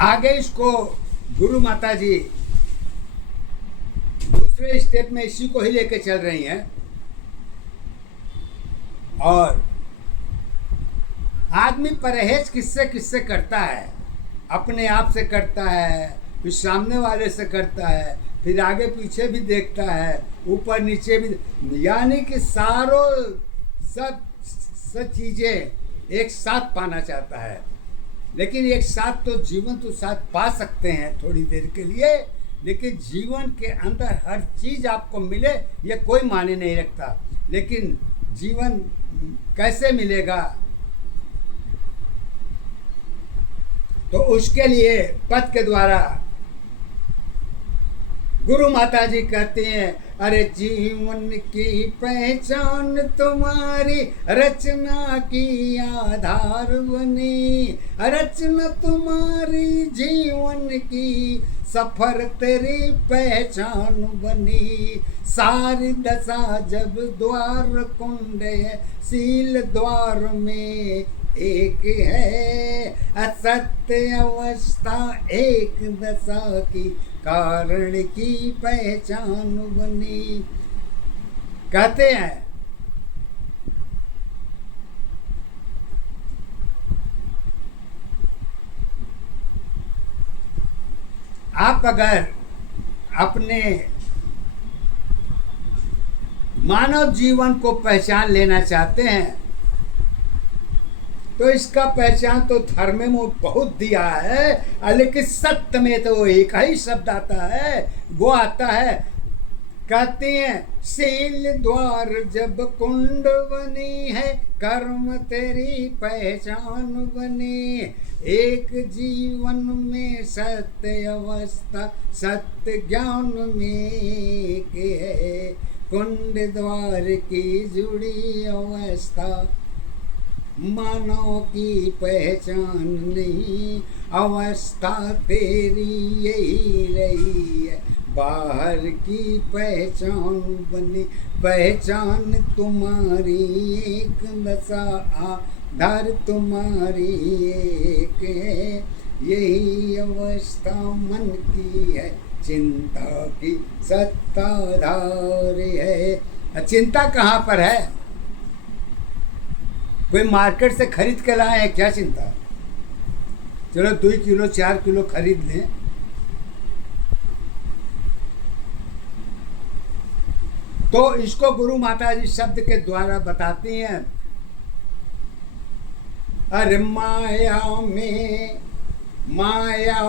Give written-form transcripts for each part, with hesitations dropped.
आगे इसको गुरु माता जी दूसरे स्टेप में इसी को ही लेके चल रही हैं। और आदमी परहेज किससे किससे करता है? अपने आप से करता है, फिर सामने वाले से करता है, फिर आगे पीछे भी देखता है, ऊपर नीचे भी, यानी कि सब चीज़ें एक साथ पाना चाहता है। लेकिन एक साथ तो जीवन तो साथ पा सकते हैं थोड़ी देर के लिए, लेकिन जीवन के अंदर हर चीज़ आपको मिले ये कोई मायने नहीं रखता। लेकिन जीवन कैसे मिलेगा, तो उसके लिए पद के द्वारा गुरु माता जी कहते हैं, अरे जीवन की पहचान तुम्हारी रचना की आधार बनी, रचना तुम्हारी जीवन की सफर तेरी पहचान बनी। सारी दशा जब द्वार कुंड है, सील द्वार में एक है, असत्य अवस्था एक दशा की कारण की पहचान बनी। कहते हैं आप अगर अपने मानव जीवन को पहचान लेना चाहते हैं तो इसका पहचान तो धर्म में बहुत दिया है, लेकिन सत्य में तो एक ही शब्द आता है, वो आता है, कहते हैं सील द्वार जब कुंड बनी है, कर्म तेरी पहचान बनी। एक जीवन में सत्य अवस्था सत्य ज्ञान में एक है, कुंड द्वार की जुड़ी अवस्था मानव की पहचान नहीं, अवस्था तेरी यही रही है, बाहर की पहचान बनी। पहचान तुम्हारी एक दशा आधार तुम्हारी एक है, यही अवस्था मन की है, चिंता की सत्ताधार है। चिंता कहाँ पर है? कोई मार्केट से खरीद के लाए हैं क्या चिंता? चलो 2 किलो 4 किलो खरीद लें, तो इसको गुरु माता जी शब्द के द्वारा बताती हैं, अरे माया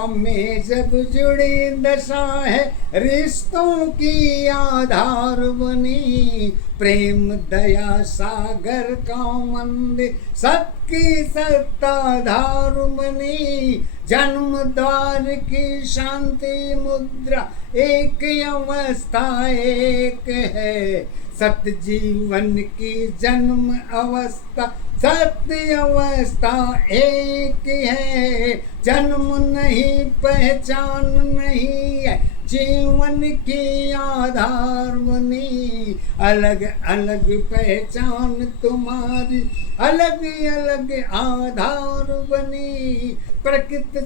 में जब जुड़ी दशा है, रिश्तों की आधार बनी, प्रेम दया सागर का मंदिर सबकी सत्ताधार बनी। जन्म द्वार की शांति मुद्रा एक अवस्था एक है, सत्य जीवन की जन्म अवस्था सत्य अवस्था एक है, जन्म नहीं पहचान नहीं है, जीवन की आधार बनी। अलग अलग पहचान तुम्हारी अलग अलग आधार बनी। प्रकृति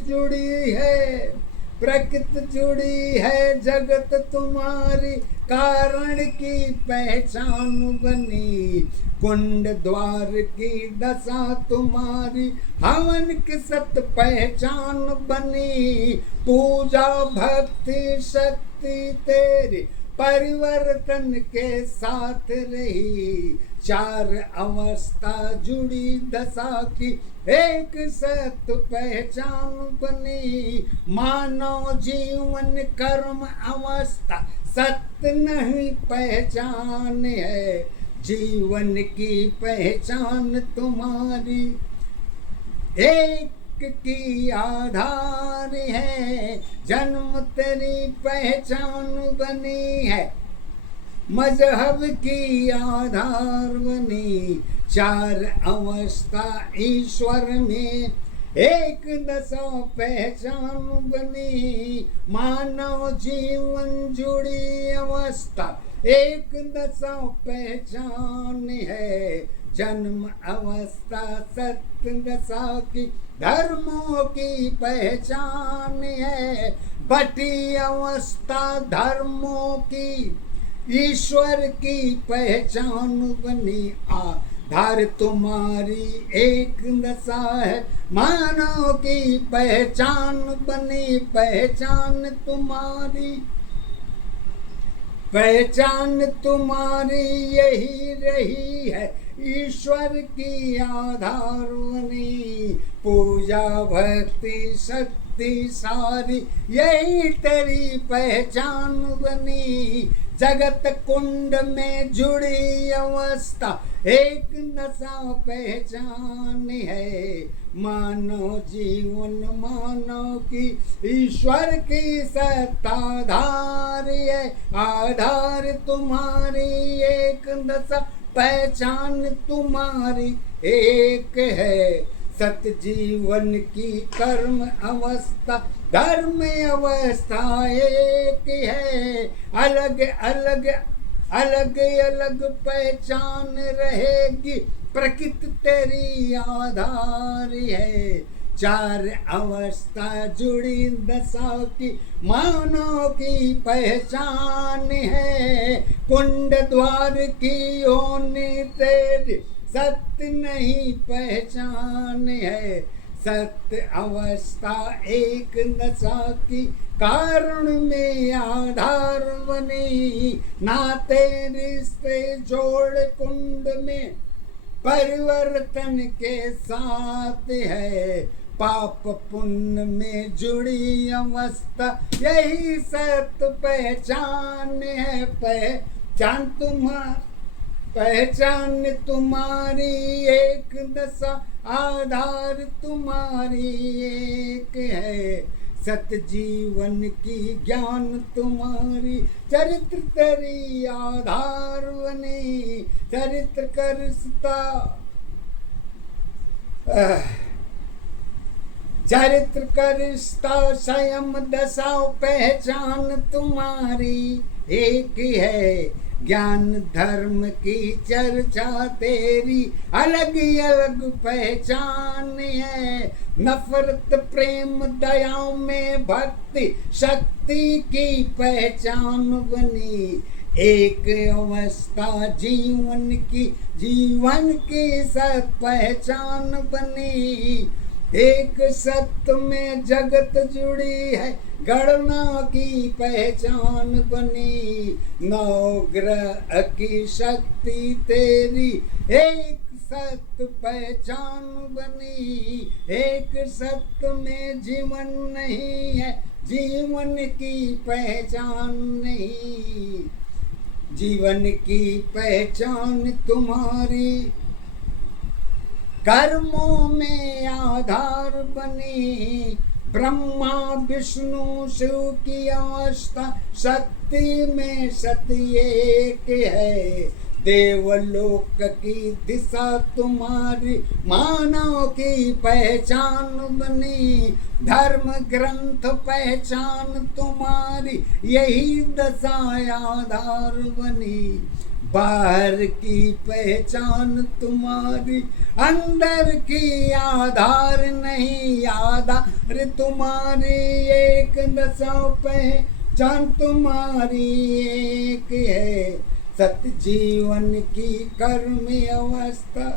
जुड़ी है जगत तुम्हारी कारण की पहचान बनी। कुंड द्वार की दशा तुम्हारी हवन की सत्य पहचान बनी। पूजा भक्ति शक्ति तेरी परिवर्तन के साथ रही। 4 अवस्था जुड़ी दशा की एक सत्य पहचान बनी। मानव जीवन कर्म अवस्था सत्य नहीं पहचान है, जीवन की पहचान तुम्हारी एक की आधार है। जन्म तेरी पहचान बनी है, मजहब की आधार बनी। 4 अवस्था ईश्वर में एक दशा पहचान बनी। मानव जीवन जुड़ी अवस्था एक दशा पहचान है, जन्म अवस्था सत्य दशा की धर्मों की पहचान है। बटी अवस्था धर्मों की ईश्वर की पहचान बनी। आधार तुम्हारी एक दशा है, मानव की पहचान बनी। पहचान तुम्हारी यही रही है, ईश्वर की आधार बनी। पूजा भक्ति शक्ति सारी यही तेरी पहचान बनी। जगत कुंड में जुड़ी अवस्था एक नशा पहचान है। मानव जीवन मानव की ईश्वर की सत्ताधार है। आधार तुम्हारी एक दशा पहचान तुम्हारी एक है। सत्य जीवन की कर्म अवस्था धर्म अवस्था एक है। अलग अलग पहचान रहेगी, प्रकृति तेरी आधार है। चार अवस्था जुड़ी दशा की मानव की पहचान है। कुंड द्वार की होनी तेरी सत्य नहीं पहचान है। सत्य अवस्था एक दशा की कारण में आधार बनी। नाते रिश्ते जोड़ कुंड में परिवर्तन के साथ है। पाप पुण्य में जुड़ी अवस्था यही सत्य पहचान है। पहचान तुम्हारी एक दशा आधार तुम्हारी एक है। सत्य जीवन की ज्ञान तुम्हारी चरित्र तेरी आधार बनी। चरित्र का रिश्ता संयम दशा पहचान तुम्हारी एक है। ज्ञान धर्म की चर्चा तेरी अलग अलग पहचान है। नफरत प्रेम दया में भक्ति शक्ति की पहचान बनी। एक अवस्था जीवन की सत पहचान बनी। एक सत्य में जगत जुड़ी है, गणना की पहचान बनी। नौ ग्रह की शक्ति तेरी एक सत्य पहचान बनी। एक सत्य में जीवन नहीं है, जीवन की पहचान नहीं। जीवन की पहचान तुम्हारी कर्मों में आधार बनी। ब्रह्मा विष्णु शिव की अवस्था शक्ति में सत्य एक है। देवलोक की दिशा तुम्हारी मानव की पहचान बनी। धर्म ग्रंथ पहचान तुम्हारी यही दशा आधार बनी। बाहर की पहचान तुम्हारी अंदर की आधार नहीं। आधार तुम्हारी एक दशा पहचान तुम्हारी एक है। सत्य जीवन की कर्म अवस्था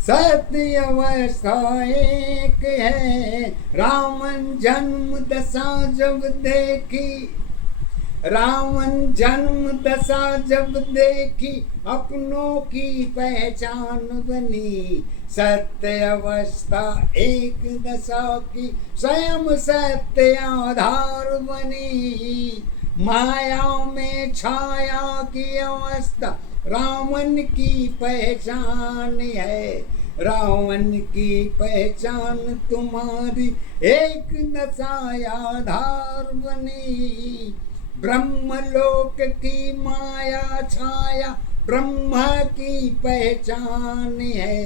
सत्य अवस्था एक है। रावण जन्म दशा जब देखी अपनों की पहचान बनी। सत्य अवस्था एक दशा की स्वयं सत्य आधार बनी। माया में छाया की अवस्था रावण की पहचान है। रावण की पहचान तुम्हारी एक दशा आधार बनी। ब्रह्मलोक की माया छाया ब्रह्मा की पहचान है।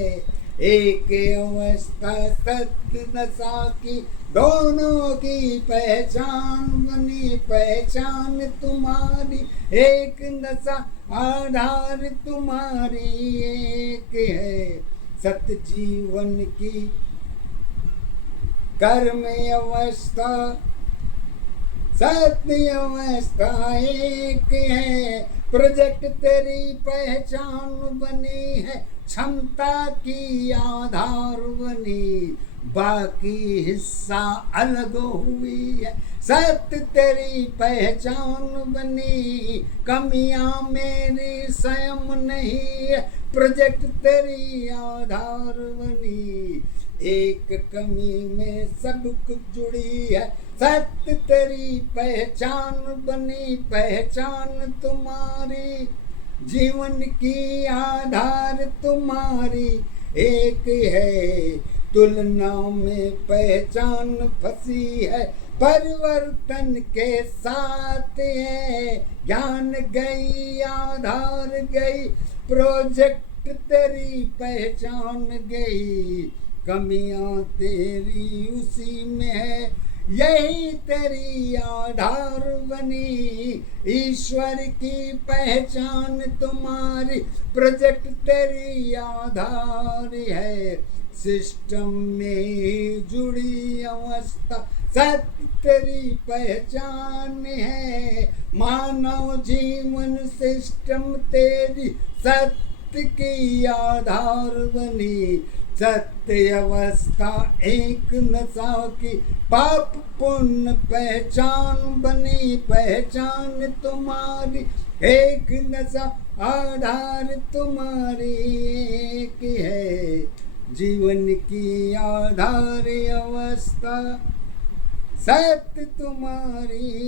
एक अवस्था सत्य दशा की दोनों की पहचान बनी। पहचान तुम्हारी एक दशा आधार तुम्हारी एक है। सत्य जीवन की कर्म अवस्था, सत्य अवस्था एक है। प्रोजेक्ट तेरी पहचान बनी है, क्षमता की आधार बनी, बाकी हिस्सा अलग हुई है। सत्य तेरी पहचान बनी, कमियां मेरी स्वयं नहीं है, प्रोजेक्ट तेरी आधार बनी। एक कमी में सब कुछ जुड़ी है, सत्य तेरी पहचान बनी, पहचान तुम्हारी जीवन की आधार तुम्हारी एक है। तुलना में पहचान फंसी है, परिवर्तन के साथ है। ज्ञान गई आधार गई, प्रोजेक्ट तेरी पहचान गई, कमियां तेरी उसी में है, यही तेरी आधार बनी। ईश्वर की पहचान तुम्हारी, प्रोजेक्ट तेरी आधार है। सिस्टम में जुड़ी अवस्था, सत्य तेरी पहचान है। मानव जीवन सिस्टम तेरी सत्य की आधार बनी। सत्य अवस्था एक नशा की, पाप पुण्य पहचान बनी, पहचान तुम्हारी एक नशा, आधार तुम्हारी एक है। जीवन की आधार अवस्था सत्य तुम्हारी